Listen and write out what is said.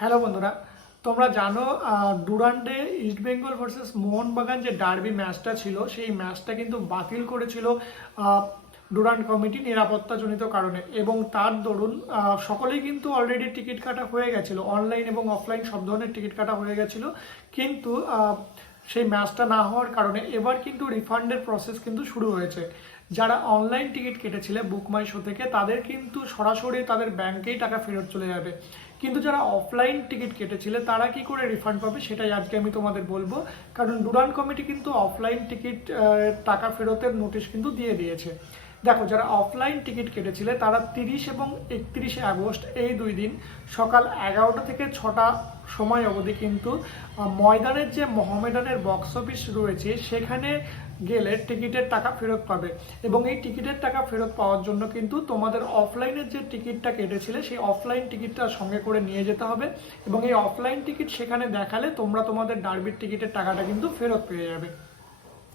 Hello বন্ধুরা, তোমরা জানো ডুরান্ডে ইস্টবেঙ্গল ভার্সেস মোহনবাগান যে ডার্বি ম্যাচটা ছিল সেই ম্যাচটা কিন্তু বাতিল করেছিল ডুরান্ড কমিটি নিরাপত্তাজনিত কারণে। এবং তার দরুন সকলেই কিন্তু অলরেডি টিকিট কাটা হয়ে গেছিলো, অনলাইন এবং অফলাইন সব ধরনের টিকিট কাটা হয়ে গেছিলো। কিন্তু সেই ম্যাচটা না হওয়ার কারণে এবার কিন্তু রিফান্ডের প্রসেস কিন্তু শুরু হয়েছে। যারা অনলাইন টিকিট কেটেছিলে বুক মাই শো থেকে, তাদের কিন্তু সরাসরি তাদের ব্যাংকেই টাকা ফেরত চলে যাবে। কিন্তু যারা অফলাইন টিকিট কেটেছিলে তারা কি করে রিফান্ড পাবে সেটাই আজকে আমি তোমাদের বলবো। কারণ ডুরান্ড কমিটি কিন্তু অফলাইন টিকিট টাকা ফেরতের নোটিশ কিন্তু দিয়ে দিয়েছে। দেখো, যারা অফলাইন টিকিট কেটেছিলে তারা 30 এবং 31শে আগস্ট এই 2 দিন সকাল 11টা থেকে 6টা সময় অবধি কিন্তু ময়দানের যে মোহামেডানের বক্স অফিস রয়েছে সেখানে গেলে টিকিটের টাকা ফেরত পাবে। এবং এই টিকিটের টাকা ফেরত পাওয়ার জন্য কিন্তু তোমাদের অফলাইনের যে টিকিটটা কেটেছিলে সেই অফলাইন টিকিটটা সঙ্গে করে নিয়ে যেতে হবে। এবং এই অফলাইন টিকিট সেখানে দেখালে তোমরা তোমাদের ডার্বির টিকিটের টাকাটা কিন্তু ফেরত পেয়ে যাবে।